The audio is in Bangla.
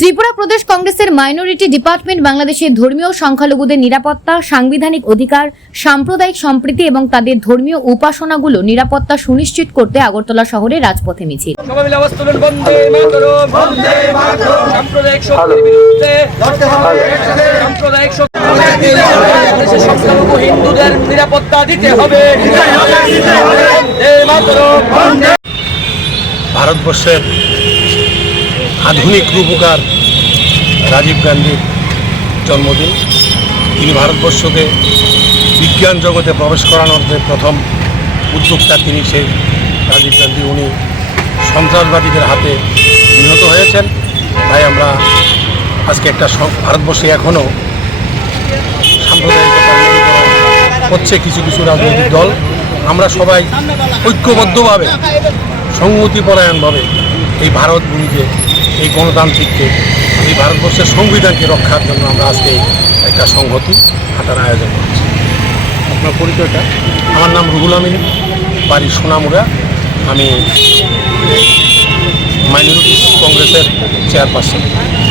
ত্রিপুরা প্রদেশ কংগ্রেসের মাইনরিটি ডিপার্টমেন্ট বাংলাদেশের ধর্মীয় সংখ্যালঘুদের নিরাপত্তা, সাংবিধানিক অধিকার, সাম্প্রদায়িক সম্প্রীতি এবং তাদের ধর্মীয় উপাসনাগুলো নিরাপত্তা সুনিশ্চিত করতে আগরতলা শহরে রাজপথে মিছিল। হিন্দুদের নিরাপত্তা দিতে হবে। ভারতবর্ষের আধুনিক রূপকার রাজীব গান্ধীর জন্মদিন। তিনি ভারতবর্ষকে বিজ্ঞান জগতে প্রবেশ করানোর যে প্রথম উদ্যোক্তা তিনি, সেই রাজীব গান্ধী। উনি সন্ত্রাসবাদীদের হাতে নিহত হয়েছেন। তাই আমরা আজকে একটা ভারতবর্ষে এখনও সাম্প্রদায়িক হচ্ছে কিছু কিছু রাজনৈতিক দল। আমরা সবাই ঐক্যবদ্ধভাবে, সংহতিপরায়ণভাবে এই ভারত ভূমিকে, এই গণতান্ত্রিককে, এই ভারতবর্ষের সংবিধানকে রক্ষার জন্য আমরা আজকে একটা সংহতি হাঁটার আয়োজন করছি। আপনার পরিচয়টা? আমার নাম রুহুল আমিন, বাড়ি সোনামুড়া। আমি মাইনরিটি কংগ্রেসের চেয়ারপারসন।